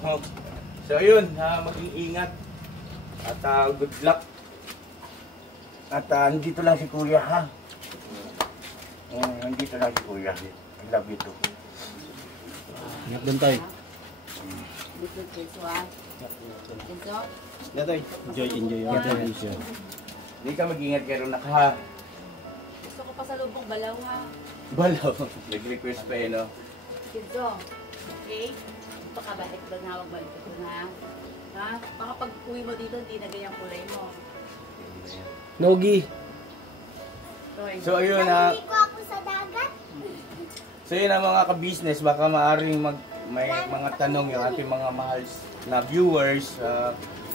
So ayun, mag-iingat at good luck. At nandito lang si Kuya ha. Nandito lang si Kuya. I love you too. Ingat din tayo. Likod keso ha. Keso? Datoy. Enjoy ang tradition. Hindi ka mag-ingat kayo na ha. Gusto ko pa sa lubong balaw ha. Balaw. Nag-request pa no. Keso, okay? Baka balik doon ha, huwag balik doon ha. Ha? Baka pag uwi mo dito, hindi na ganyang kulay mo. Nogi. So ayun ha. Nahuli ko ako sa dagat. So yun ang mga ka-business, baka maaaring may mga tanong yung ating mga mahal na viewers.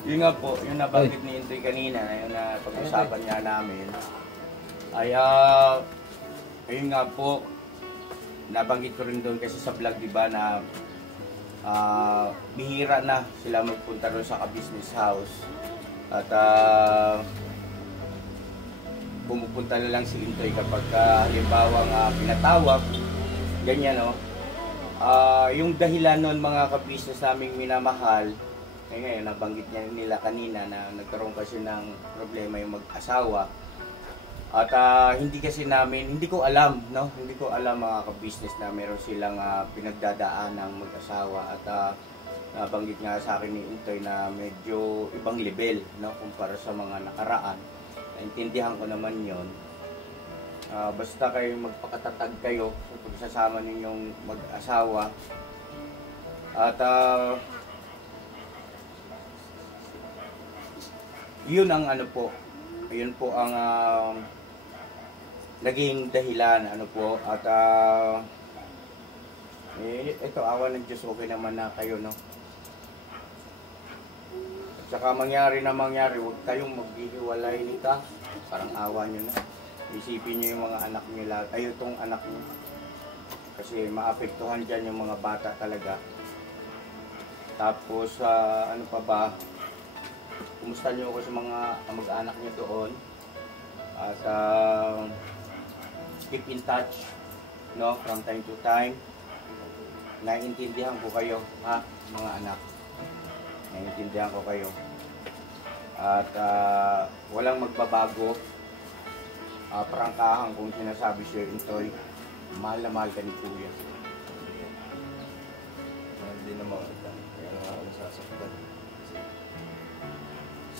Yun nga po, yung nabanggit ni Intoy kanina, yung na pag-usapan niya namin. Ay, yun nga po, nabanggit ko rin doon kasi sa vlog, di ba, na bihira na sila magpunta doon sa ka-business house. At pumupunta na lang si Intoy kapag halimbawa pinatawag, ganyan no. Yung dahilan nun mga ka-business naming minamahal, ngayon nabanggit nila kanina na nagkaroon kasi ng problema yung mag-asawa. At hindi ko alam no, hindi ko alam mga ka-business na meron silang pinagdadaan ng mag-asawa. At nabanggit nga sa akin ni Intoy na medyo ibang level no kumpara sa mga nakaraan. Naintindihan ko naman yon. Basta kayo magpakatatag kayo sa pagsasama ninyong mag-asawa. At yun ang ano po, yun po ang naging dahilan ano po. At ito awa ng Diyos, okay naman na kayo no. At saka mangyari, huwag kayong maghihiwalay nito. Parang awa nyo na. Isipin nyo yung mga anak nyo lahat. Ay, itong anak nyo. Kasi maapektuhan dyan yung mga bata talaga. Tapos, ano pa ba? Kumusta nyo ako sa mga mag-anak nyo doon. At keep in touch, no, from time to time. Naiintindihan ko kayo, ha, mga anak. Naiintindihan ko kayo. At walang magbabago. Prangkahan kung sinasabi siya Intoy, mahal na mahal ka ni Kuya. Mahal din naman kita. Kaya nga ako nasasaktan.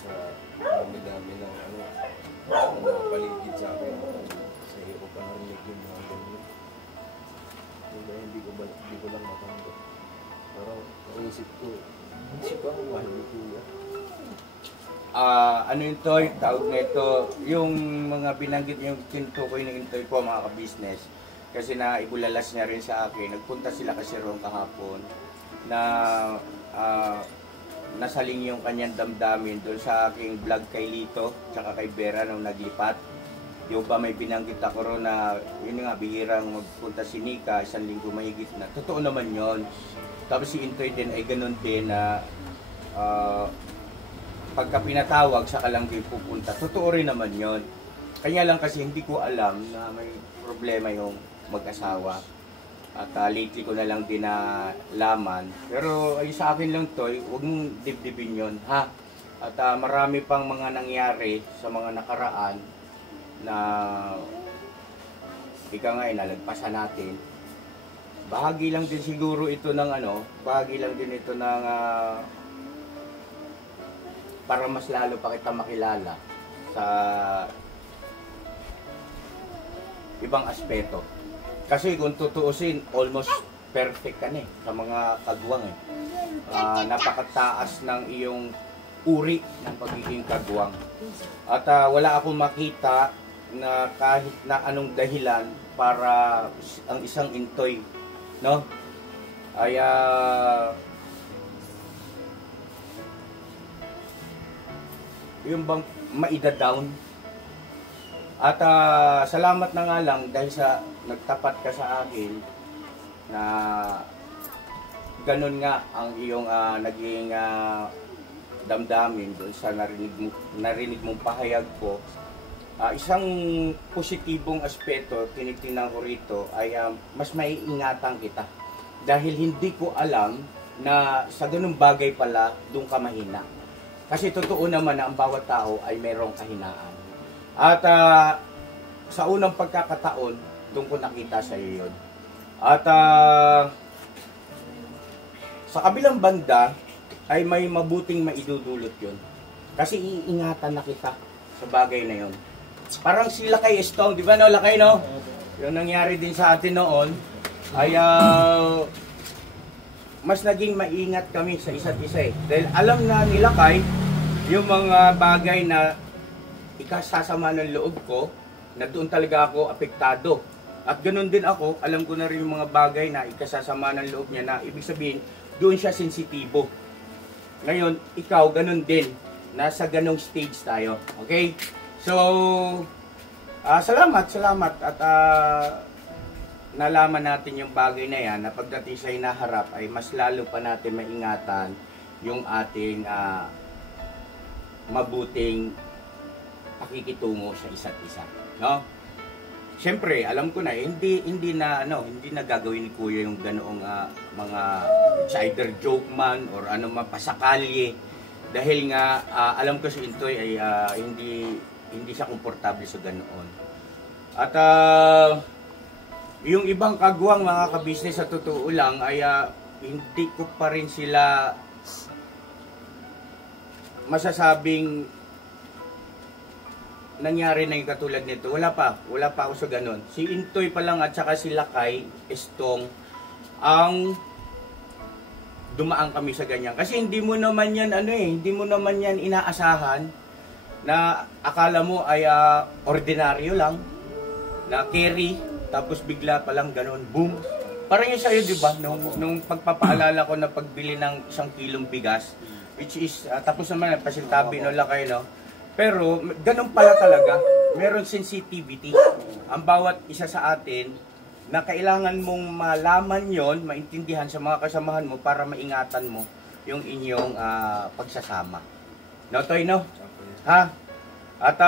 Sa dami-dami ng paligid sa akin. Sa iyo ko pa narinig yung mga ganyan. Hindi ko lang matanggap. Parang naisip ko ako mahal ni Kuya. Ano yung Toy, tawag na ito, yung mga binanggit yung tinutukoy ng Intoy po mga ka-business. Kasi na ibulalas niya rin sa akin, nagpunta sila kasi roon kahapon na nasaling yung kanyang damdamin doon sa aking vlog kay Lito tsaka kay Vera nung naglipat. Yung ba may binanggit ako roon na yun nga bihirang magpunta si Nika, 1 linggo mahigit na. Totoo naman yon. Tapos si Intoy din ay ganun din na pagka pinatawag saka lang din pupunta. Totoo rin naman yon. Kanya lang kasi hindi ko alam na may problema yung mag-asawa. At lately ko na lang din nalaman. Pero ay sa akin lang Toy, huwag mong dibdibin yon, ha. At marami pang mga nangyari sa mga nakaraan na ika nga nalagpasan natin. Bahagi lang din siguro ito ng bahagi lang din ito ng para mas lalo pa kita makilala sa ibang aspeto. Kasi kung tutuusin, almost perfect ka na sa mga kagwang napakataas ng iyong uri ng pagiging kagwang. At wala akong makita na kahit na anong dahilan para ang isang Intoy, no? Ay yung bang maida-down. At salamat na nga lang dahil sa nagtapat ka sa akin na ganun nga ang iyong naging damdamin doon sa narinig mong pahayag ko. Isang positibong aspeto tinitingnan ko rito ay mas maiingatan kita dahil hindi ko alam na sa ganung bagay pala, doon ka mahina. Kasi totoo naman na ang bawat tao ay mayroong kahinaan. At sa unang pagkakataon, doon ko nakita sa iyo yun. At sa kabilang banda, ay may mabuting maidudulot yun. Kasi iingatan na kita sa bagay na yun. Parang si Lakay Estong, di ba no, Lakay no? Yung nangyari din sa atin noon, ay mas naging maingat kami sa isa't isa eh. Dahil alam na ni Lakay yung mga bagay na ikasasama ng loob ko, na doon talaga ako apektado. At ganoon din ako, alam ko na rin yung mga bagay na ikasasama ng loob niya na ibig sabihin, doon siya sensitibo. Ngayon, ikaw, ganun din. Nasa ganong stage tayo. Okay? So, salamat. At nalaman natin yung bagay na yan, na pagdating sa hinaharap, ay mas lalo pa natin maingatan yung ating mabuting pakikitungo sa isa't isa. No? Siyempre, alam ko na hindi na gagawin ni Kuya yung ganoong mga it's either joke man or ano man pasakalye, dahil nga alam ko si Intoy ay hindi siya komportable sa ganoon. At yung ibang kagwang mga kabisnes, sa totoo lang ay hindi ko pa rin sila masasabing nangyari na yung katulad nito. Wala pa ako sa ganun. Si Intoy pa lang at saka si Lakay Estong ang dumaan kami sa ganyan. Kasi hindi mo naman yan inaasahan na akala mo ay ordinaryo lang na carry, tapos bigla pa lang ganun, boom. Parang yung sa'yo, di ba? Nung pagpapaalala ko na pagbili ng 1 kilong bigas, which is, tapos naman, pasintabi no Lakay, no? Pero, ganun pala talaga. Meron sensitivity. Ang bawat isa sa atin, na kailangan mong malaman yon, maintindihan sa mga kasamahan mo para maingatan mo yung inyong pagsasama. No, Toy, no? Ha? At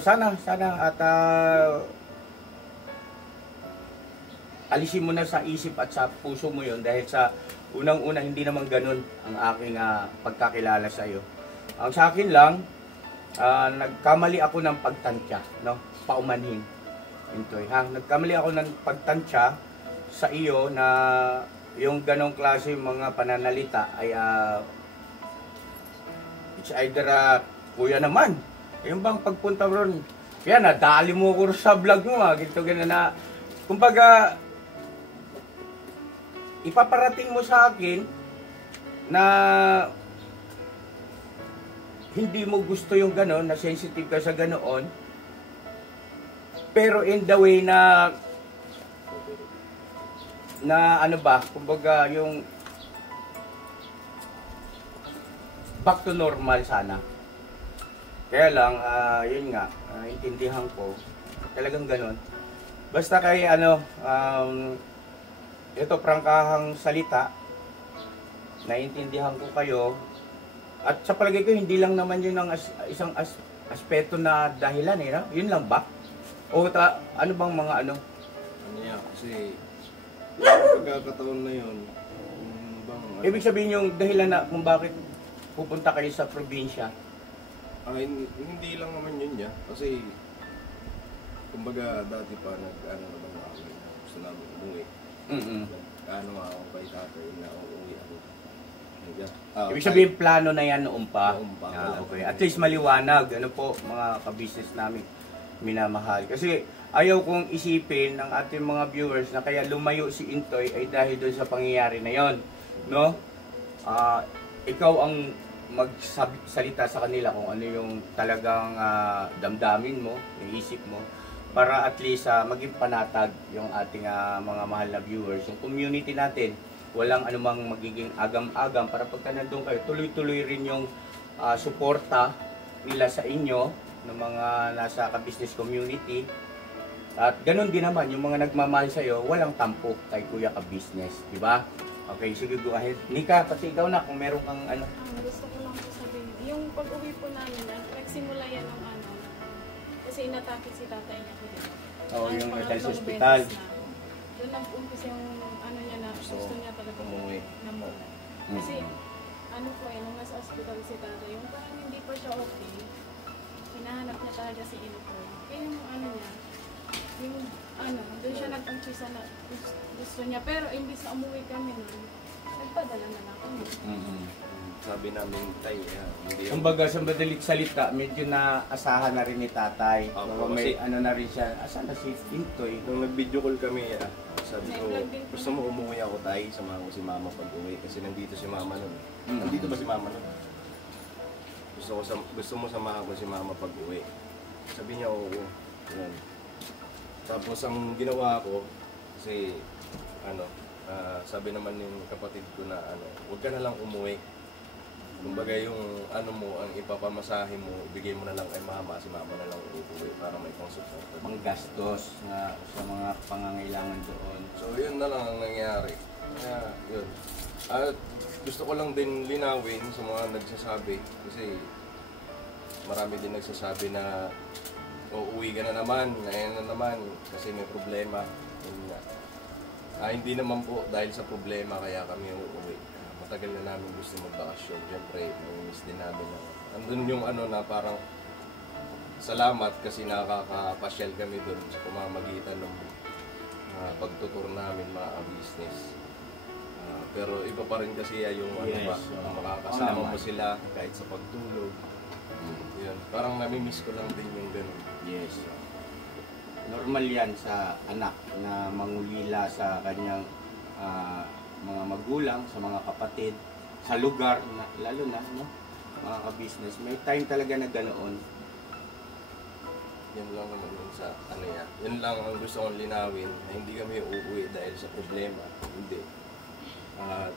sana, at alisin mo na sa isip at sa puso mo yon, dahil sa unang-una, hindi naman ganun ang aking pagkakilala sa iyo. Ang sa akin lang, nagkamali ako ng pagtansya, no? Paumanhin. Intoy, ha? Nagkamali ako ng pagtansya sa iyo na yung ganong klase mga pananalita ay it's either kuya naman. Yung bang pagpunta ron, yan, nadali mo ko sa vlog mo, ganito ganun na, kumbaga, ipaparating mo sa akin na hindi mo gusto yung gano'n, na sensitive ka sa ganoon, pero in the way na ano ba, kumbaga yung back to normal sana. Kaya lang, yun nga, intindihan ko, talagang gano'n. Basta kay ito prangkahang salita, naiintindihan ko kayo. At sa palagay ko, hindi lang naman yun ang isang aspeto na dahilan no? Yun lang ba? O ano bang mga ano? Ano yan, kasi yung pagkakataon na yun, Ibig sabihin yung dahilan na kung bakit pupunta kayo sa probinsya? Hindi lang naman yun niya. Kasi, kumbaga dati pa nag-ano naman ako, gusto namin umuwi. Nag-ano ako kay tatay na uuwi ako. Ibig sabihin plano na yan noon pa? Noon pa. Okay. At least maliwanag, ano po mga ka-business namin minamahal. Kasi ayaw kong isipin ng ating mga viewers na kaya lumayo si Intoy ay dahil doon sa pangyayari na yon, no? Ikaw ang magsalita sa kanila kung ano yung talagang damdamin mo, yung isip mo, para at least maging panatag yung ating mga mahal na viewers, yung community natin. Walang anumang magiging agam-agam para pagka nandun kayo, tuloy-tuloy rin yung suporta nila sa inyo ng mga nasa ka-business community. At ganun din naman, yung mga nagmamahal sa'yo, walang tampo kay Kuya Ka-Business, di ba? Okay, sige, go ahead. Nika, pati ikaw na, kung meron kang ano. Gusto ko lang po sabihin, yung pag-uwi po namin, nagsimula yan ng ano, kasi inatake si tatay niya po dito. Oo, yung hotel sa hospital. Doon lang po kasi yung ano niya na gusto niya talaga umuwi. na muna. Kasi, ano po nung nasa hospital si tatay, yung parang hindi pa siya okay, hinahanap niya talaga si Intoy. Kaya yung ano niya, yung doon siya nagpangkisa na gusto niya. Pero imbis na umuwi kami nun, nagpadala na lang kami. Sabi namin, tay, hindi yung... Kumbaga sa madalit salita, medyo naasahan na rin ni tatay. Opo, May kasi- ano na rin siya, asan na si Intoy? Nung nag-video call kami, sabi ko, Nag-vlog din po. gusto mo umuwi ako, tay, samahan ko si mama pag uwi. Kasi nandito si mama nun. Nandito ba si mama nun? Gusto mo samahan ko si mama pag uwi. Sabi niya, oo. Yan. Tapos ang ginawa ko, kasi, sabi naman yung kapatid ko na, huwag ka na lang umuwi. Kumbaga yung ang ipapamasahe mo, ibigay mo na lang kay mama, si mama na lang uuwi para may pang-support. Mga gastos na sa mga pangangailangan doon. So yun na lang ang nangyari. Kaya yun. At gusto ko lang din linawin sa mga nagsasabi kasi marami din nagsasabi na uuwi ka na naman, ayan na naman kasi may problema. Yun nga. Hindi naman po dahil sa problema kaya kami uuwi. Matagal na namin gusto magbakasyon. Siyempre, nami-miss din namin. Andun yung na parang salamat kasi nakakapasyal kami doon sa pamamagitan ng pagtutur namin mga business. Pero iba pa rin kasi yung makakasama mo sila kahit sa pagtulog. Yun. Parang nami-miss ko lang din yung ganun. Yes. Normal yan sa anak na mangulila sa kanyang mga magulang, sa mga kapatid, sa lugar, lalo na, no? Mga ka-business. May time talaga na ganoon. Yan lang naman yun sa yan. Yan lang ang gusto kong linawin na hindi kami uuwi dahil sa problema. Hindi. At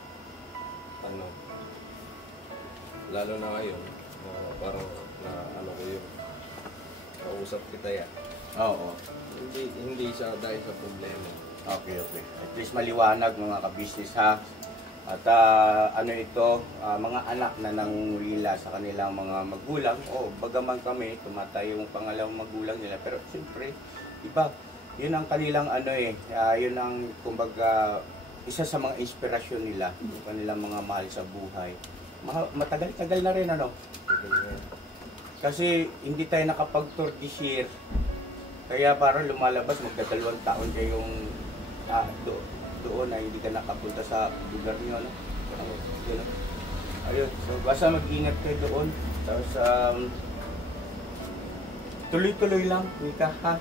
lalo na ngayon, parang ko yun. Kausap kita yan. Oo. Hindi siya dahil sa problema. Okay. At least maliwanag mga ka-business ha. At mga anak na nangungulila sa kanilang mga magulang. Bagaman kami, tumatay yung pangalawang magulang nila. Pero siyempre, iba. Yun ang kanilang yun ang kumbaga isa sa mga inspirasyon nila. Yung kanilang mga mahal sa buhay. Matagal-tagal na rin Kasi hindi tayo nakapag-tour this year. Kaya parang lumalabas, magdadalawang taon kayong doon na hindi ka nakapunta sa lugar niyo, Ayun, so basta mag-ingat kayo doon. Tapos tuloy-tuloy lang, Mika, ha?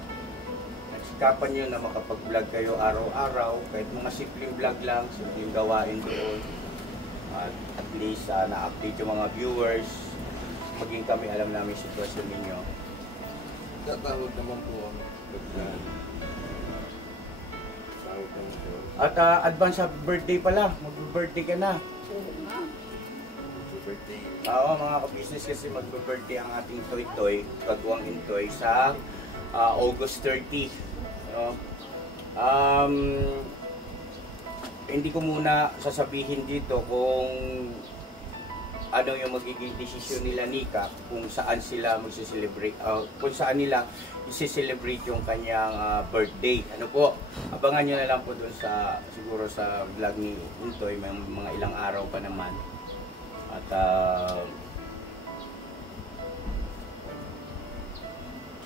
Nagsikapan nyo na makapag-vlog kayo araw-araw, kahit mga simpleng vlog lang, simpleng gawain doon. At least na-update yung mga viewers, maging kami alam namin yung sitwasyon ninyo. Tatawag naman po ako. At advance happy birthday pala, mag-birthday ka na. Birthday. Oo, mga ka-business kasi mag-birthday ang ating Toy, Kagwang Intoy sa August 30. Hindi ko muna sasabihin dito kung ano yung magiging desisyon nila Nika kung saan sila magse-celebrate, kung saan nila i-celebrate yung kanyang birthday. Ano po, abangan nyo na lang po dun sa, siguro sa vlog ni Intoy, may mga ilang araw pa naman. At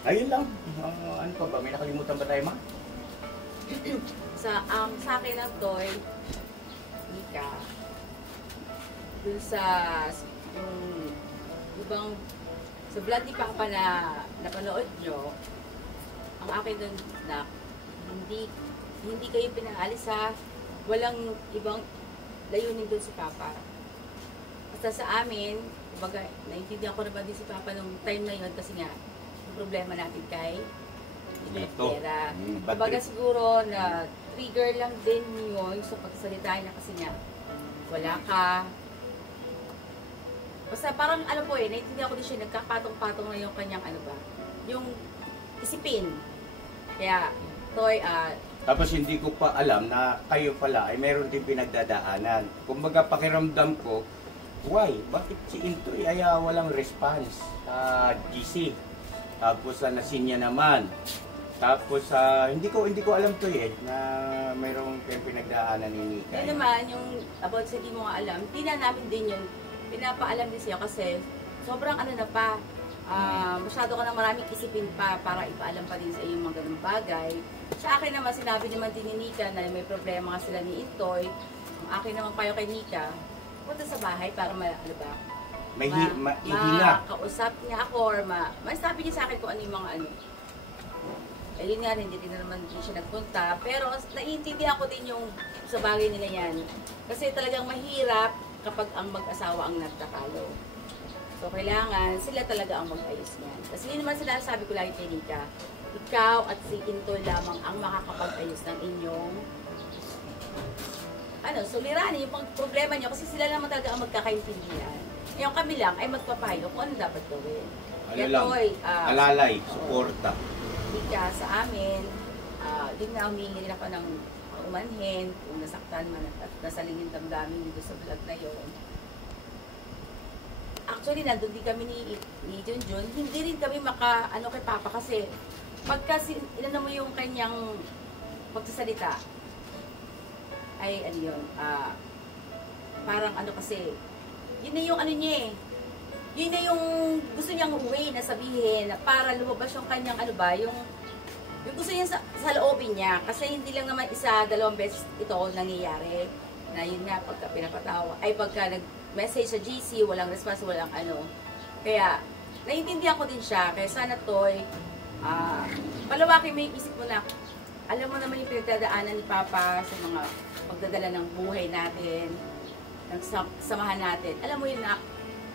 ayun lang. Ano pa ba? May nakalimutan ba tayo, ma? Sa akin lang, Toy, Nika, dun sa yung ibang sa vlog ni Papa na napanood nyo, ang akin dun na hindi kayo pinaalis ha, walang ibang layunin dun si Papa. Basta sa amin, kumbaga, naintindihan ko naman din si Papa nung time na yun kasi nga, yung problema natin kay pera. Kumbaga siguro na trigger lang din yun sa pagsalita niya kasi nga, wala ka. Basta parang naiintindihan ko din siya, nagkapatong-patong na yung kanyang yung isipin. Kaya, Toy, tapos hindi ko pa alam na kayo pala ay meron din pinagdadaanan. Kumbaga pakiramdam ko, why? Bakit si Intoy ay walang response? GC. Tapos nasinya naman. Tapos hindi ko alam to na mayroong pinagdaanan ni Nika. Yun naman, yung about sa hindi mo nga alam, hindi na namin din yun. Pinapaalam din siya kasi sobrang ano na pa, masyado ka ng maraming isipin pa para ipaalam pa din sa iyo yung mga ganung bagay. Sa akin naman, sinabi naman din ni Nika na may problema nga sila ni Intoy. Ang akin naman payo kay Nika, punta sa bahay para ano ba, makausap niya ako or masabi niya sa akin kung ano yung mga ano. Eh yun nga, hindi din naman din siya nagpunta. Pero naiintindihan ko din yung sa bagay nila yan. Kasi talagang mahirap kapag ang mag-asawa ang nagtatalo. So kailangan sila talaga ang mag-ayos niyan. Kasi yun naman sinasabi ko lagi kay Nika, ikaw at si Intoy lamang ang makakapag-ayos ng inyong suliranin yung problema niyo kasi sila naman talaga ang magkakaintindihan. Yung kami lang ay magpapayo kung ano dapat gawin. Alalay, suporta. Ika sa amin, din na humingi rin ako ng umanhin, kung nasaktan man at nasalingin damdamin dito sa vlog na yun. Actually, nandun din kami ni Junjun, hindi rin kami kay Papa kasi pagka inano mo yung kanyang pagsasalita, ay parang kasi, yun na yung niya yun na yung gusto niyang way na sabihin para lumabas yung kanyang yung gusto niya sa loobin niya. Kasi hindi lang naman isa, dalawang beses ito nangyayari. Na yun nga, pagka pinapatawa, pagka nag-message sa GC, walang response, walang Kaya, naiintindihan ko din siya. Kaya sana Toy, palawakin mo yung isip mo na, alam mo naman yung pinagdadaanan ni Papa sa mga pagdadala ng buhay natin, ng samahan natin. Alam mo yun na,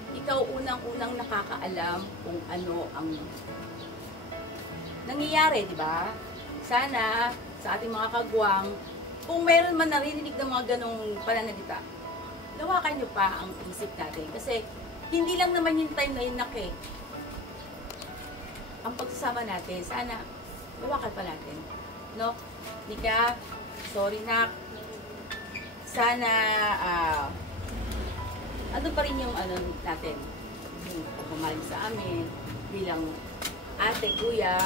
ikaw unang-unang nakakaalam kung ano ang nangyayari, di ba? Sana, sa ating mga kagwang, kung meron man narinig ng mga ganong pananalita, lawakan nyo pa ang isip natin. Kasi, hindi lang naman yung time na yun ang pagsasama natin. Sana, lawakan pa natin. No? Nika, sorry nak. Sana, ano pa rin yung natin, yung pagmamaling sa amin, bilang ate, kuya,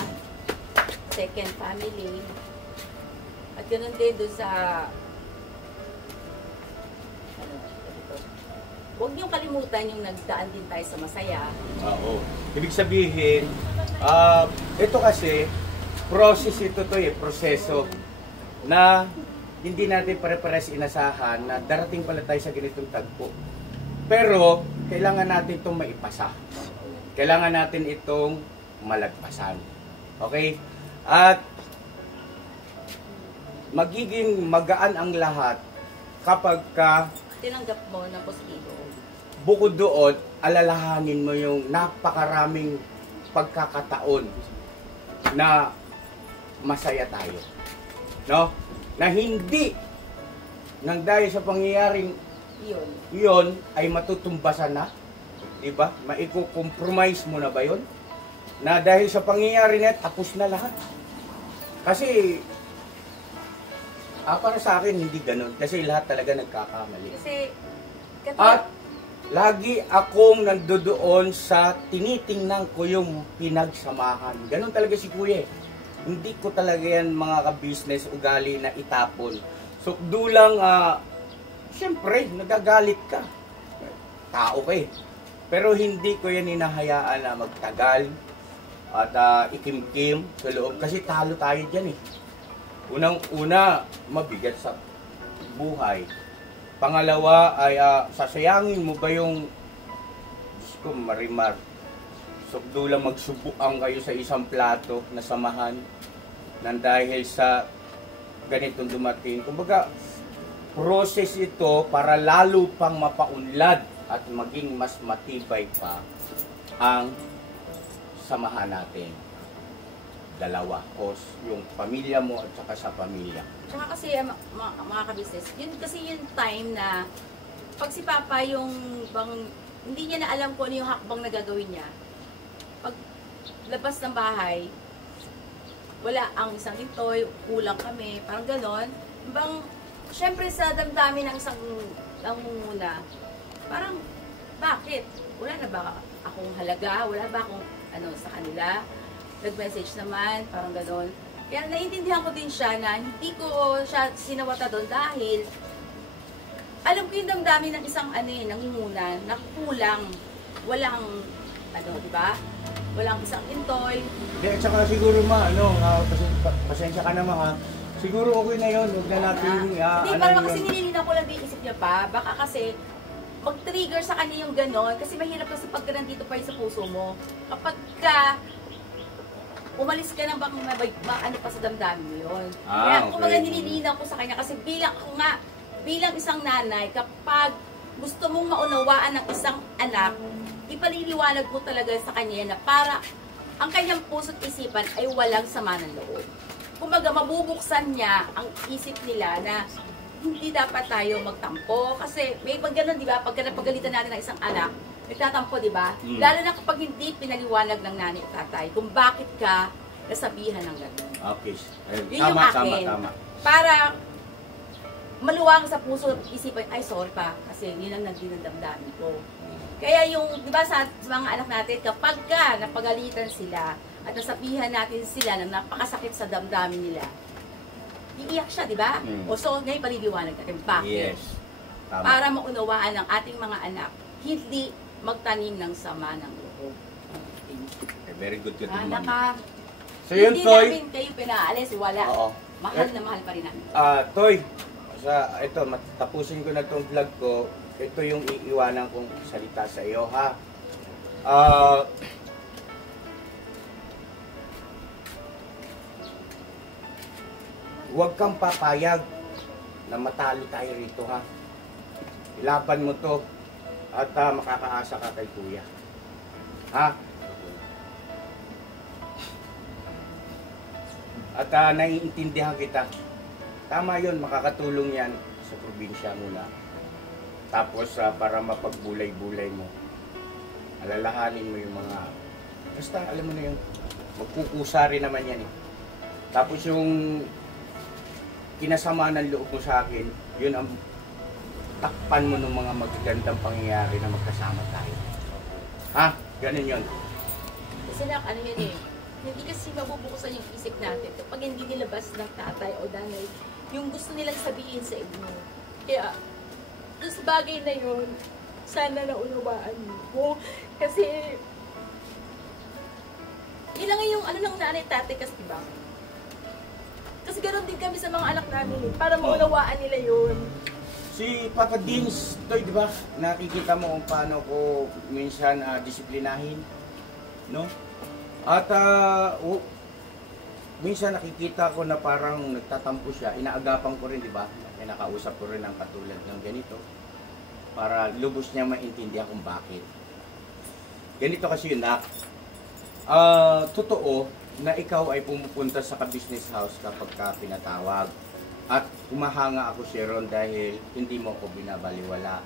second family, at ganoon din doon sa, huwag niyong kalimutan yung nagdaan din tayo sa masaya. Oo. Ibig sabihin, ito kasi, process ito proseso, na hindi natin pare-pares inasahan na darating pala tayo sa ganitong tagpo. Pero, kailangan natin itong maipasa. Kailangan natin itong malagpasan. Okay? At, magiging magaan ang lahat kapag tinanggap mo na positibo. Bukod doon, alalahanin mo yung napakaraming pagkakataon na masaya tayo. No? Na hindi nang dahil sa pangyayaring yun ay matutumbasan na, di ba? Maiko-compromise mo na ba yun? Na dahil sa pangyayari na tapos na lahat. Kasi para sa akin hindi ganoon kasi lahat talaga nagkakamali. Kasi at lagi akong nandoon sa tinitingnan ko yung pinagsamahan. Ganon talaga si Kuya. Hindi ko talaga yan mga ka-business ugali na itapon. So dulang siyempre, nagagalit ka. Tao ka Pero hindi ko yan hinahayaan na magtagal at ikimkim sa loob. Kasi talo tayo dyan Unang-una, mabigat sa buhay. Pangalawa ay sasayangin mo ba yung Diyos ko, marimar. So dulang magsubuan kayo sa isang plato na samahan nang dahil sa ganitong dumating. Kumbaga, process ito para lalo pang mapaunlad at maging mas matibay pa ang samahan natin. Dalawa, yung pamilya mo at saka sa pamilya. Tsaka kasi mga ka-business, yun kasi yung time na pag si Papa yung hindi niya na alam kung ano yung hakbang na gagawin niya. Pag labas ng bahay, wala ang isang Intoy, kulang kami, parang ganon. Siyempre sa damdamin ng isang muna, parang, bakit? Wala na ba akong halaga? Wala ba akong sa kanila? Nag-message naman, parang gano'n. Kaya naiintindihan ko din siya na hindi ko siya sinawata doon dahil alam ko yung damdamin ng isang nangungunan na kulang, walang, di ba? Walang isang intoy. Hindi, at saka siguro pasensya ka naman ha. Siguro okay na yun, huwag na natin, Hindi, parang kasi nililinaw ko lang din isip niya pa. Baka kasi mag-trigger sa kanya yung ganon. Kasi mahirap kasi pagka nandito pa yung sa puso mo. Kapag ka umalis ka ng ano pa sa damdamin mo yun. Kaya okay. kumbaga nililinaw ko sa kanya kasi bilang isang nanay, kapag gusto mong maunawaan ng isang anak, ipaliliwanag mo talaga sa kanya na para ang kanyang puso't isipan ay walang sama ng loob. Kumbaga mabubuksan niya ang isip nila na hindi dapat tayo magtampo. Kasi may pag ganun, di ba? Pagka napagalitan natin ng isang anak, nagtatampo, di ba? Lalo na kapag hindi pinaliwanag ng nanay at tatay kung bakit ka nasabihan ng gano'n. Okay. Yun yung akin. Tama. Para maluwang sa puso at isipan, ay sorry pa, kasi yun ang nagdinadamdamin ko. Kaya yung, di ba sa mga anak natin, kapag ka napagalitan sila at nasabihan natin sila na napakasakit sa damdamin nila, iiyak siya, di ba? O so, ngayon paliliwanag natin, bakit? Yes. Tama. Para maunawaan ng ating mga anak, hindi magtanim ng sama ng loob. Okay, very good ka din, Anak ma'am. ka, So yun, hindi Toy. namin kayo pinaalis, wala. Oo. Mahal na mahal pa rin namin. Toy, ito, tapusin ko na itong vlog ko. Ito yung iiwanan kong salita sa iyo, ha? Huwag kang papayag na matalo tayo rito, ha? Ilaban mo to at makakaasa ka kay kuya. Ha? At naiintindihan kita. Tama yun, makakatulong yan sa probinsya muna. Tapos para mapagbulay-bulay mo, alalahanin mo yung mga, basta alam mo na yung magkukusa rin naman yan eh. Tapos yung kinasama ng loob mo sa akin, yun ang takpan mo ng mga magagandang pangyayari na magkasama tayo. Ha? Ganun yun. Kasi ano yan eh, hindi kasi mabubuksan yung isip natin kapag hindi nilabas ng tatay o nanay yung gusto nilang sabihin sa inyo. Kaya, doon sa bagay na yun, sana naunawaan mo. Kasi, ilang yung ng nanay tatay kasi diba? Kasi ganoon din kami sa mga anak namin eh, para maunawaan nila yun. Si Papa Dins, Toy, di ba? Nakikita mo kung paano ko minsan disiplinahin, no? At minsan nakikita ko na parang nagtatampo siya, inaagapan ko rin, di ba? Pinakausap ko rin ang katulad ng ganito para lubos niya maintindihan kung bakit. Ganito kasi yun, Nak. Totoo na ikaw ay pumupunta sa ka-business house kapag ka pinatawag. At humahanga ako Sharon dahil hindi mo ako binabaliwala.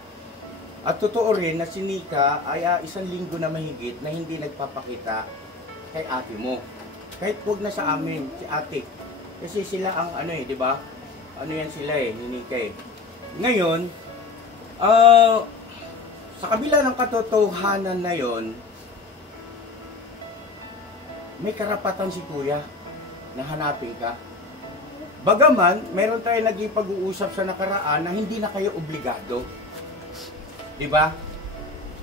At totoo rin na si Nika ay 1 linggo na mahigit na hindi nagpapakita kay ate mo. Kahit huwag na sa amin, si ate. Kasi sila ang di ba? Ano yan sila ni Nika eh. Ngayon, sa kabila ng katotohanan na yon, may karapatan si Kuya na hanapin ka. Bagaman, meron tayo naging pag-uusap sa nakaraan na hindi na kayo obligado. Di ba?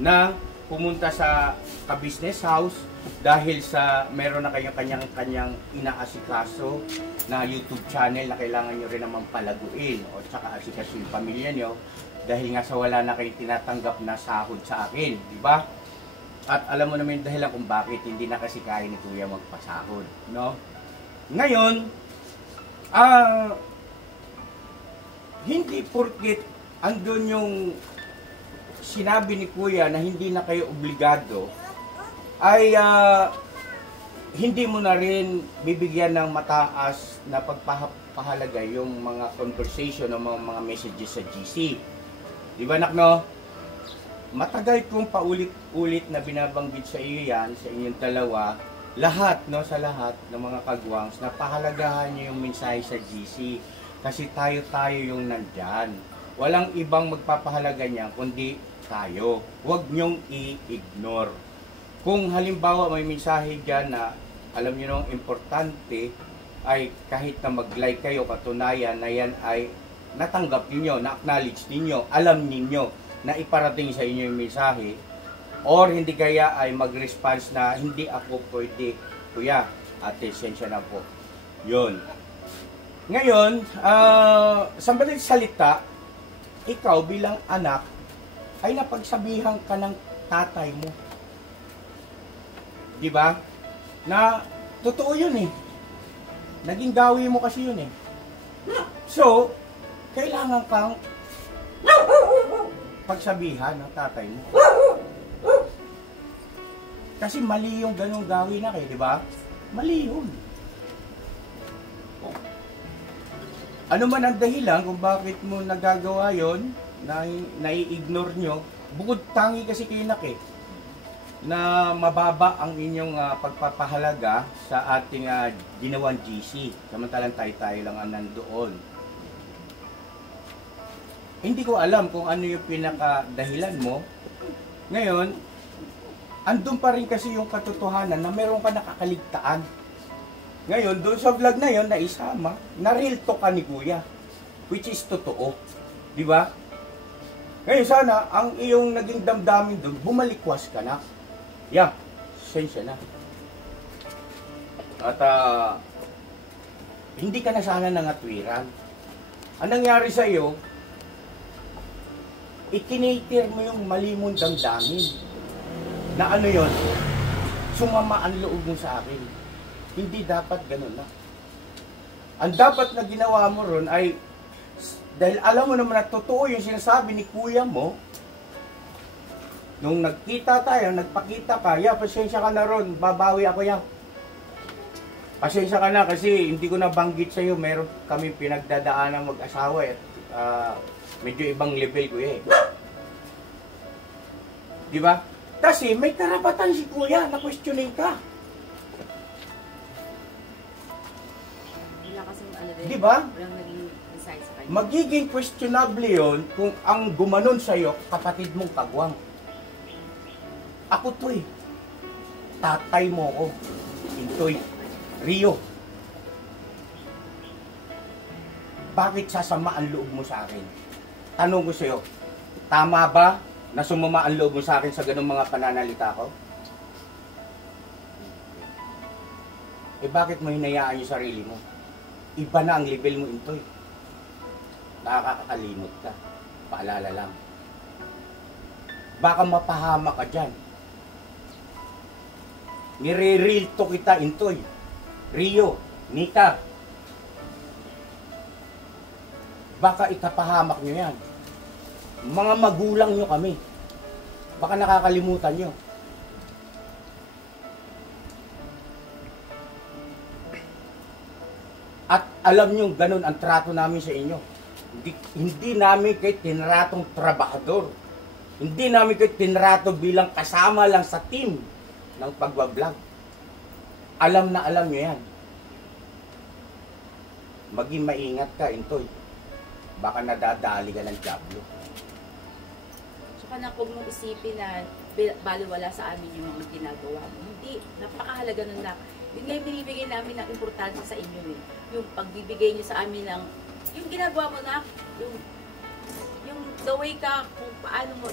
Na pumunta sa ka-business house dahil sa meron na kayong kanyang inaasikaso na YouTube channel na kailangan nyo rin naman palaguin o tsaka asikaso yung pamilya nyo dahil nga sa wala na kayong tinatanggap na sahod sa akin. Di ba? At alam mo naman yung dahilan kung bakit hindi na kasi kaya ni Kuya magpasahod. No? Ngayon, hindi porket andun yung sinabi ni Kuya na hindi na kayo obligado, ay hindi mo na rin bibigyan ng mataas na pagpahalaga yung mga conversation o mga messages sa GC. Di ba, Nak, no? Matagal kong paulit-ulit na binabanggit sa iyo yan, sa inyong dalawa, lahat, no, sa lahat ng mga kagwangs, na pahalagahan nyo yung mensahe sa GC. Kasi tayo yung nandyan. Walang ibang magpapahalaga niya, kundi tayo. Huwag nyong i-ignore. Kung halimbawa may mensahe dyan na, alam nyo nung importante, ay kahit na mag-like kayo, katunayan na yan ay natanggap ninyo, na-acknowledge ninyo, alam ninyo na iparating sa inyo yung mensahe, or hindi kaya ay mag-response na hindi ako pwede, kuya, ate, sensya na po. Yun. Ngayon, sa madaling salita, ikaw bilang anak, ay napagsabihan ka ng tatay mo. Di ba? Na, totoo yun eh. Naging gawi mo kasi yun eh. So, kailangan kang pagsabihan ng tatay mo. Kasi mali yung ganong gawin na kayo, di ba? Mali yun. Ano man ang dahilan kung bakit mo nagagawa yun, nai-ignore nyo, bukod tangi kasi kayo na mababa ang inyong pagpapahalaga sa ating ginawang GC. Samantalang tayo lang ang nandoon. Hindi ko alam kung ano yung pinakadahilan mo. Ngayon, andun pa rin kasi yung katotohanan na meron ka nakakaligtaan. Ngayon, doon sa vlog na yon na isama, na-real talk ka ni Kuya. Which is totoo. Di ba? Ngayon sana, ang iyong naging damdamin doon, bumalikwas ka na. Yeah, sensya na. At hindi ka na sana nangatwiran. Ang nangyari sa iyo, ikinater mo yung mali mong damdamin. Na ano yon? Sumama ang loob mo sa akin. Hindi dapat ganun na. Ang dapat na ginawa mo ron ay, dahil alam mo naman na totoo yung sinasabi ni kuya mo, nung nagkita tayo, nagpakita ka, pasensya ka na ron, babawi ako yan. Pasensya ka na kasi hindi ko nabanggit sa iyo, meron kami pinagdadaanan mag-asawa medyo ibang level ko eh. Di ba? Kasi may karapatan si kuya na questionin ka. Wala kasing ano din. Di ba? Walang naging insight sa kanya. Magiging questionable yon kung ang gumanon sa iyo, kapatid mong kagwang. Ako to eh. Tatay mo ko. Intoy. Rio. Bakit sasama ang loob mo sa akin? Tanong ko sa iyo, tama ba na sumama ang loob mo sa akin sa ganung mga pananalita ko? Eh bakit mo hinayaan yung sarili mo? Iba na ang level mo, Intoy. Nakakakalimot ka. Paalala lang. Baka mapahama ka dyan. Nire-real to kita, Intoy. Rio, Nika. Baka ikapahamak nyo yan. Mga magulang nyo kami. Baka nakakalimutan nyo. At alam nyo, ganun ang trato namin sa inyo. Hindi namin kayo tinratong trabahador. Hindi namin kayo tinrato bilang kasama lang sa team ng pagbablog. Alam na alam nyo yan. Maging maingat ka, Intoy. Baka nadadali ka ng diablo. Tsaka na huwag mong isipin na baliwala sa amin yung mga ginagawa mo. Hindi, napakahalaga nun na. Yun nga yung binibigay namin ng importansya sa inyo eh. Yung pagbibigay nyo sa amin ng, yung ginagawa mo na, yung the way ka, kung paano mo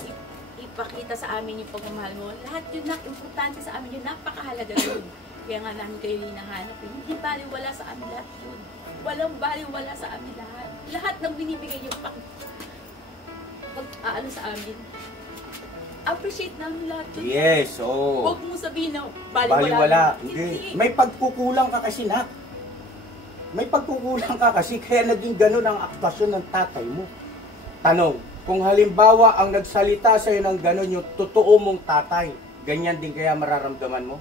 ipakita sa amin yung pagmamahal mo, lahat yun na, importante sa amin yun, napakahalaga yun. Kaya nga namin kayo hinahanap eh. Hindi baliwala sa amin lahat yun. Walang baliwala sa amin lahat. Lahat ng binibigay yung pag-aano sa amin. Appreciate namin lahat yun. Yes, oo. Huwag mo sabihin na baliwala. Baliwala. Hindi. May pagkukulang ka kasi, Nak. May pagkukulang ka kasi, kaya naging ganun ang aktwasyon ng tatay mo. Tanong, kung halimbawa ang nagsalita sa'yo ng ganun yung totoo mong tatay, ganyan din kaya mararamdaman mo?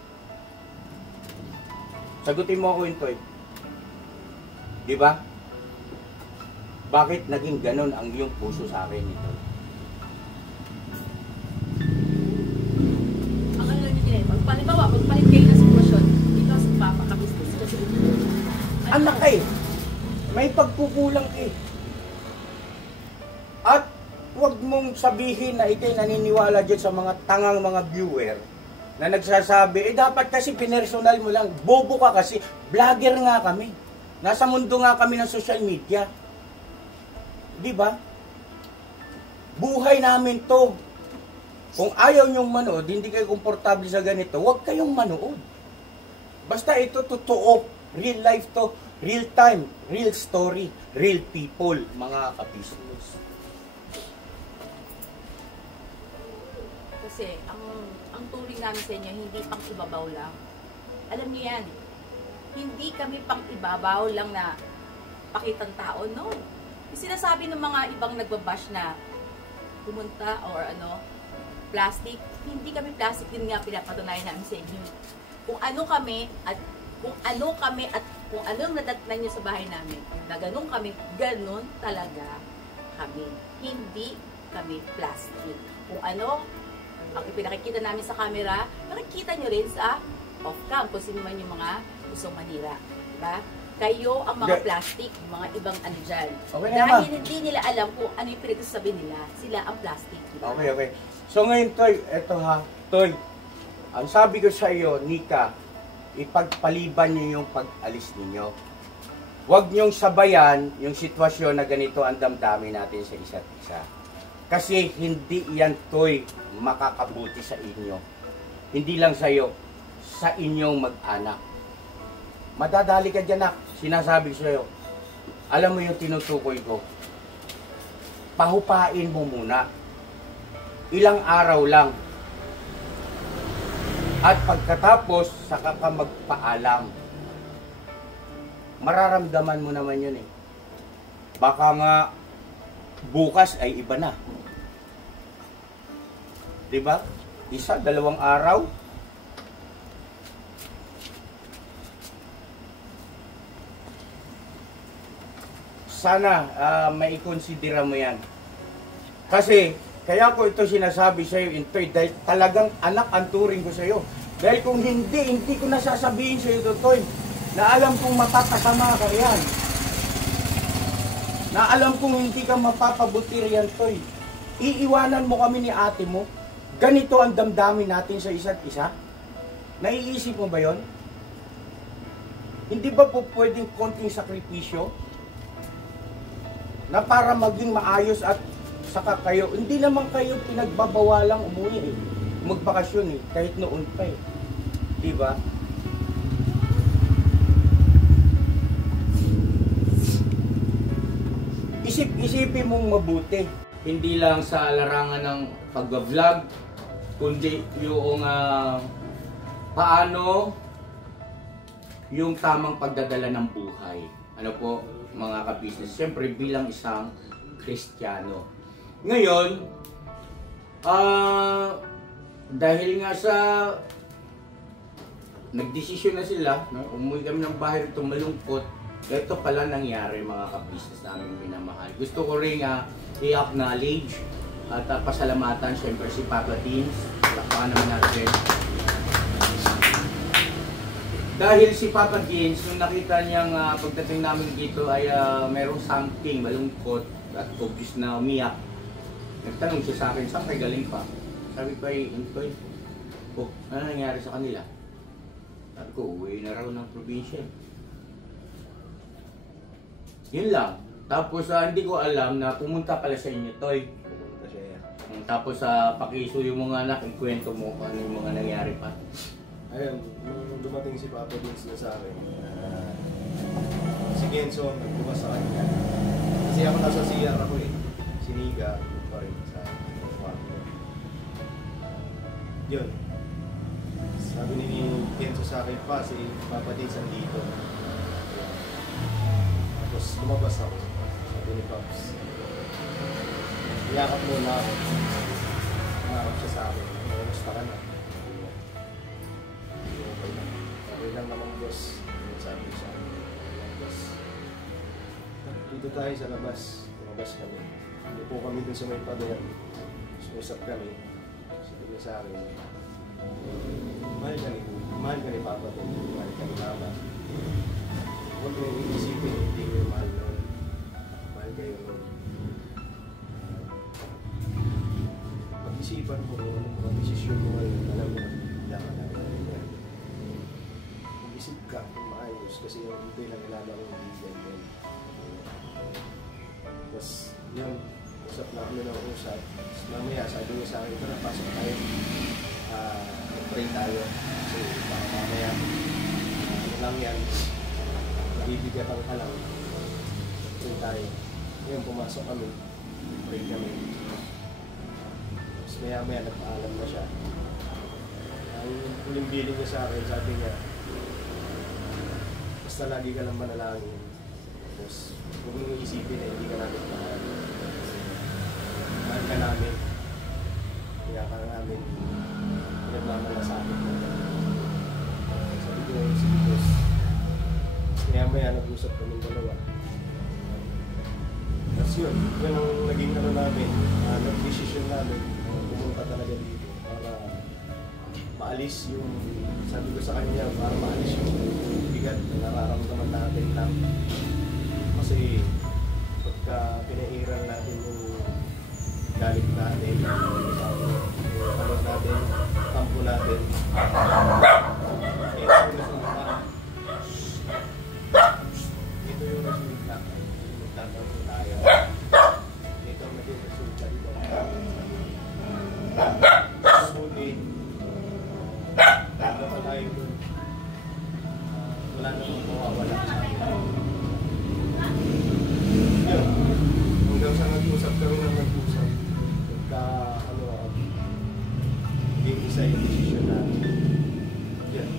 Sagutin mo ako, Intoy. Di ba? Bakit naging ganun ang iyong puso sa akin, Intoy? Ang ano nyo din, magpalit kayo ng sitwasyon, because papakabisnes kasi Anak eh, may pagkukulang eh. At huwag mong sabihin na ikay naniniwala dyan sa mga tangang mga viewer na nagsasabi, dapat kasi pinersonal mo lang, bobo ka kasi, vlogger nga kami. Nasa mundo nga kami ng social media. Di ba? Buhay namin to. Kung ayaw nyong manood, hindi kayo komportable sa ganito, huwag kayong manood. Basta ito totoo. Real life to. Real time. Real story. Real people. Mga kabusiness. Kasi ang turing namin sa inyo, hindi pang ibabaw lang. Alam niyo yan, hindi kami pang ibabaw lang na pakitang tao, no. Yung sinasabi ng mga ibang nagbabash na pumunta or plastic, hindi kami plastic, din nga pinapatunayan namin sa inyo. Kung ano kami at kung anong nadatnan nyo sa bahay namin, na ganun kami, ganun talaga kami. Hindi kami plastic. Kung ano ang ipinakikita namin sa camera, nakikita nyo rin sa off-cam kung sino man yung mga gustong manira. Diba? Kayo ang mga plastic, mga ibang ano dyan. Okay, dahil hindi nila alam kung ano yung pinagsasabi nila, sila ang plastic. Diba? Okay. So ngayon, Toy, eto ha. Toy, ang sabi ko sa iyo, Nika, ipagpaliban niyo yung pag-alis ninyo. Huwag niyong sabayan yung sitwasyon na ganito ang damdamin natin sa isa't isa. Kasi hindi yan, Toy, makakabuti sa inyo. Hindi lang sa iyo, sa inyong mag-anak. Madadali ka dyan, nak. Sinasabi ko sa iyo. Alam mo yung tinutukoy ko. Pahupain mo muna. Ilang araw lang. At pagkatapos, saka ka magpaalam. Mararamdaman mo naman yun eh. Baka nga bukas ay iba na. Diba? 1, 2 araw. Sana maikonsidera mo yan. Kasi, kaya ko ito sinasabi sa iyo, Intoy, dahil talagang anak ang turing ko sa iyo. Dahil kung hindi ko nasasabihin sa iyo, Toy, na alam kong mapapasama ka yan. Na alam kong hindi ka mapapabuti riyan, Toy. Iiwanan mo kami ni ate mo. Ganito ang damdamin natin sa isa't isa. Naiisip mo ba yon? Hindi ba po pwedeng konting sakripisyo? Na para maging maayos at saka kayo, hindi naman kayo pinagbabawalang umuwi eh. Magbakasyon eh, kahit noon pa eh. Diba? Isipin mong mabuti. Hindi lang sa larangan ng pag-vlog, kundi yung paano yung tamang pagdadala ng buhay. Ano po, mga ka-business, siyempre bilang isang Kristiyano. Ngayon, dahil nga sa nagdesisyon na sila, umuwi kami ng bahay rito malungkot, ito pala nangyari mga ka-business namin minamahal. Gusto ko rin i-acknowledge at pasalamatan siyempre si Papa Teens. Lakpakan naman natin. Dahil si Papa Teens, nung nakita niyang pagdating namin dito ay merong something malungkot at obvious na umiyak. Nagtanong siya sa akin, saan kayo galing pa? Sabi ko ay, Intoy, ano nangyari sa kanila? Sabi ko, uwi na raw ng probinsya. Yun lang. Tapos hindi ko alam na pumunta pala sa inyo, Toy. Pumunta siya yan. Tapos pakisuyo mo nga anak, ikwento mo kung ano yung mga nangyari pa. Ayun, nung dumating si Papa Dins na sa akin, si Genso nagbukas sa kanya. Kasi ako nasa CR ako eh. Si Nika, pa rin sa kwarto. Yun. Sabi ni Genso sa akin pa, si Papa Dins andito. Tapos lumabas ako. Sabi ni Pops, iyakap muna ako. Umakap siya sa akin. Kumusta ka na? Sabi lang naman, boss. Sabi siya. Boss. Dito tayo sa labas. Lumabas kami. Hindi po kami dun sa may pader. Usap kami. Sabi niya sa akin, mahal ka ni Papa ko. Mahal ka ni Mama. Huwag mo iisipin, hindi ko mahal nun. Mahal kayo nun. Pag-isipan ko, anong mga desisyon mo ngayon, alam mo, laman na. mag-isip ka kung maayos kasi yung ito yung naglalala ko hindi ganyan. Tapos yun, usap na kami ng usap. Tapos mamaya sabi niya sa akin, ito na pasok tayo. Pray tayo. Kasi baka mamaya, ano lang yan, mabibigatan ka lang. Pray tayo. Ngayon pumasok kami, pray kami. Tapos maya nagpaalam na siya. Ang huling bilin niya sa akin, sabi niya, basta lagi ka lang manalangin. Tapos huwag mong iisipin na hindi ka namin mahal. Mahal ka namin. Kaya ka namin pinagmamalasakit mo. Sabi ko si Diyos. Maya nag-usap kami dalawa. Tapos yun ang naging ano namin, nag-decision namin, pumunta talaga dito para maalis yung, sabi ko sa kanya, para maalis yung bigat na nararamdaman natin lang. Kasi pagka pinairan natin yung galit natin, yung ano natin, kampo natin, ito yung resulta. Magtatanong tayo. Ito ang naging resulta dito. Sulit. Wala pa tayo dun. Wala namang mawawala sa akin. Yun. Hanggang sa nag-usap kami ng nag-usap. Pagka, hindi isa yung decision natin. Yan.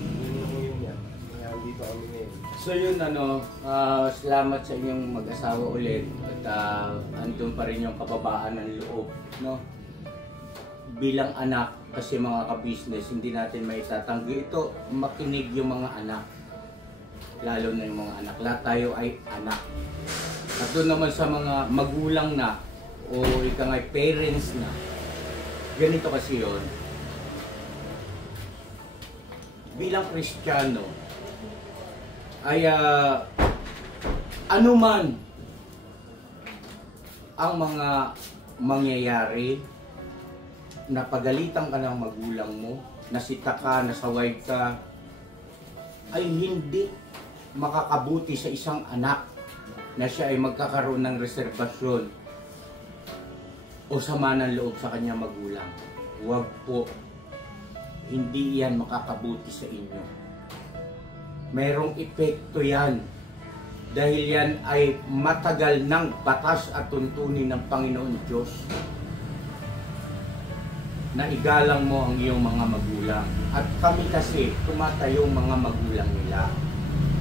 Yun yan. Kaya dito kami ngayon. So yun salamat sa inyong mag-asawa ulit at andun pa rin yung kababaan ng loob, no? Bilang anak, kasi mga ka-business, hindi natin maitatanggi ito, makinig yung mga anak, lalo na yung mga anak. Lahat tayo ay anak. At doon naman sa mga magulang na o ika nga parents na, ganito kasi yun. Bilang Kristiyano, ay anuman ang mga mangyayari, napagalitan ka ng magulang mo, nasita ka, nasaway ka, ay hindi makakabuti sa isang anak na siya ay magkakaroon ng reserbasyon o sama ng loob sa kanyang magulang. Huwag po, hindi yan makakabuti sa inyo. Mayroong epekto yan dahil yan ay matagal ng batas at tuntunin ng Panginoon Diyos na igalang mo ang iyong mga magulang. At kami kasi tumatayong mga magulang nila.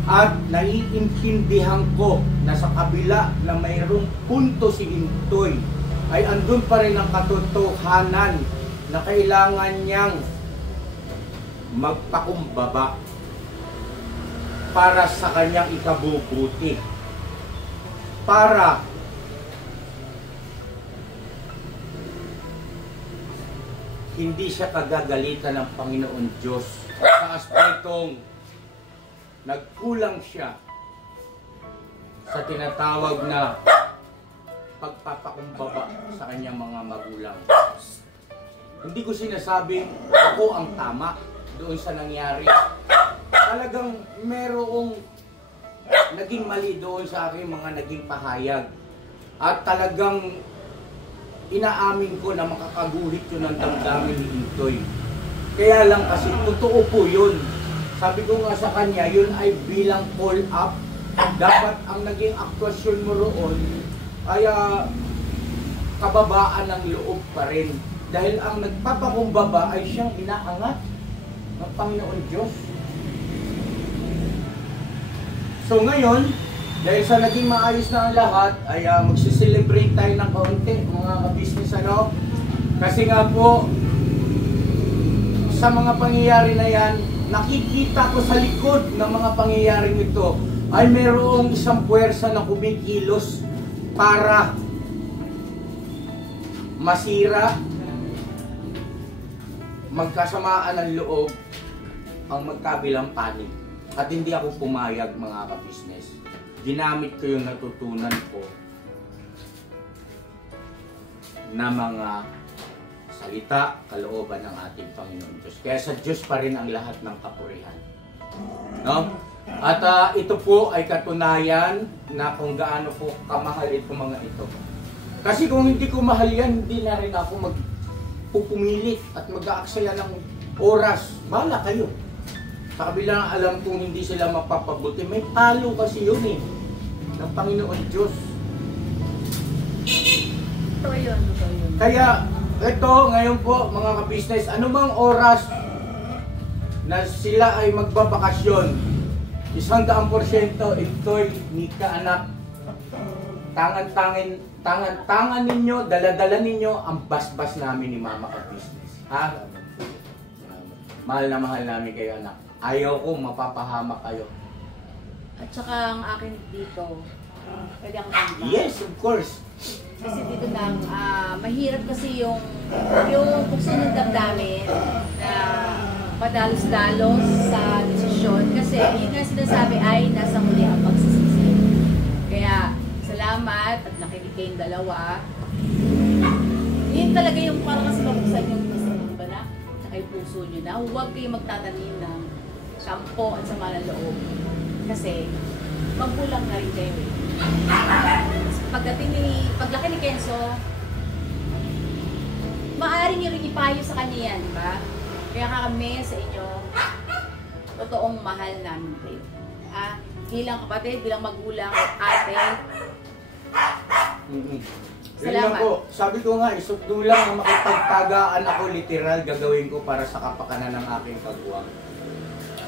At naiintindihan ko na sa kabila na mayroong punto si Intoy ay andun pa rin ang katotohanan na kailangan niyang magpakumbaba para sa kanyang ikabubuti, para hindi siya kagagalitan ng Panginoon Diyos sa aspetong nagkulang siya sa tinatawag na pagpapakumbaba sa kanyang mga magulang. Hindi ko sinasabing ako ang tama doon sa nangyari. Talagang merong naging mali doon sa aking mga naging pahayag. At talagang inaamin ko na makakaguhit yun ng damdamin ni Intoy. Kaya lang kasi totoo po yun. Sabi ko nga sa kanya, yun ay bilang call up. Dapat ang naging aktwasyon mo roon ay kababaan ng loob pa rin. Dahil ang nagpapakumbaba ay siyang inaangat ng Panginoon Diyos. So ngayon, dahil sa naging maayos na ang lahat, ay magsiselebrate tayo ng kaunti, mga ka-business, ano? Kasi nga po, sa mga pangyayari na yan, nakikita ko sa likod ng mga pangyayaring ito, ay mayroong isang puwersa na kumikilos para masira, magkasamaan ng loob, ang magkabilang panig. At hindi ako pumayag, mga ka-business. Ginamit ko yung natutunan ko na mga salita, kalooban ng ating Panginoon Diyos. Kaya sa Diyos pa rin ang lahat ng kapurihan. No? At ito po ay katunayan na kung gaano po kamahal itong mga ito. Kasi kung hindi ko mahal yan, hindi na rin ako magpupumilit at mag-aaksaya ng oras. Bahala kayo. Sa kabila alam kong hindi sila mapapabuti, may palo kasi yun eh, ng Panginoon Diyos. Ito yun. Kaya ito ngayon po mga ka-business, ano bang oras na sila ay magbabakasyon? 100% ito'y Nika anak. Tangan ninyo, dala-dala ninyo ang basbas namin ni Mama ka-business. Ha? Mahal na mahal namin kayo anak. Ayaw ko mapapahamak kayo. At saka ang akin dito, pwede ako kanta. Yes, of course. Kasi dito lang, mahirap kasi yung bukso ng damdamin na madalos-dalos sa desisyon. Kasi yun nga sinasabi ay nasa huli ang pagsisisi. Kaya salamat at nakinig kayong dalawa. Yun talaga yung parang kasi mabuksan yung isang bala at ay puso nyo na huwag kayong magtatanim ng sampo at sama ng loob. Kasi magbulang na rin kayo eh. Paglaki ni Kenzo, maaari nyo rin ipayo sa kanya yan, di ba? Kaya kami sa inyo, totoong mahal namin kayo. Bilang kapatid, bilang magulang, ate. Yun Salamat. lang po. Sabi ko nga, isugdo lang na makipagtagaan ako literal gagawin ko para sa kapakanan ng aking kagwang.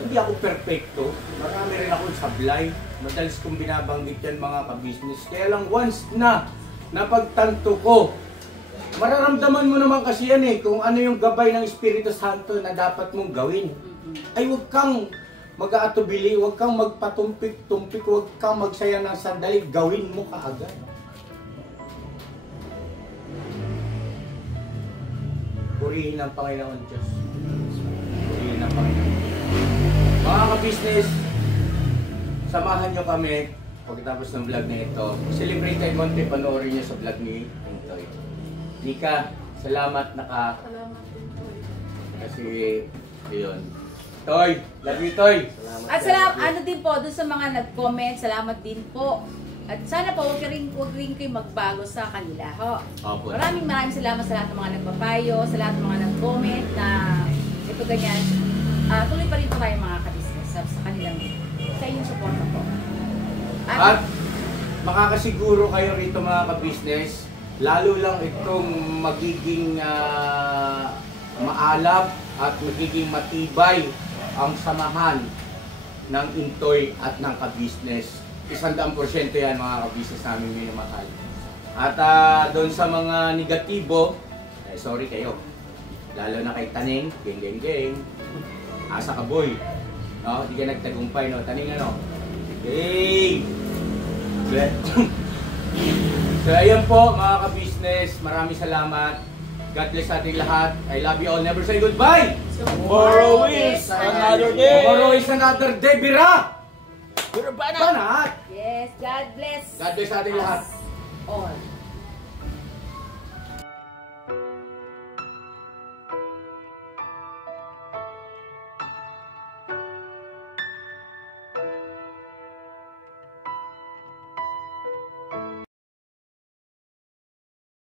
Hindi ako perfecto. Marami rin akong sablay. Madalas kong binabanggit yan mga ka-business. Kaya lang once na napagtanto ko, mararamdaman mo naman kasi yan eh kung ano yung gabay ng Espiritu Santo na dapat mong gawin. Ay huwag kang mag-aatubili, huwag kang magpatumpik-tumpik, huwag kang magsayang ng sandali, gawin mo kaagad. Purihin ang Panginoon Diyos. Purihin ang Panginoon. Mga ka-business, samahan nyo kami pagkatapos ng vlog na ito. Celebrate tayo konti, panoorin nyo sa vlog ni Toy. Nika, salamat Salamat din po. kasi yun. Toy, love you Toy. At salamat din po doon sa mga nag-comment, salamat din po. At sana po huwag rin kayo magbago sa kanila. Ho. Opo. Maraming salamat sa lahat ng mga nagpapayo, sa lahat ng mga nag-comment na ito ganyan. Tuloy pa rin po tayo mga ka-business sa kanilang, sa inyong suporta po. At makakasiguro kayo rito mga ka-business, lalo lang itong magiging maalab at magiging matibay ang samahan ng Intoy at ng ka-business. 100% yan mga ka-business namin minamahal. At doon sa mga negatibo, sorry kayo. Lalo na kay Taning, geng. Asa ka boy. No, di ka nagtagumpay no. Taning ano. Hey! So ayan po mga ka-business, maraming salamat. God bless ating lahat. I love you all. Never say goodbye. Tomorrow is another day. Tomorrow is another day, Bira! Bira banat! Banat! Yes, God bless. God bless ating lahat. All.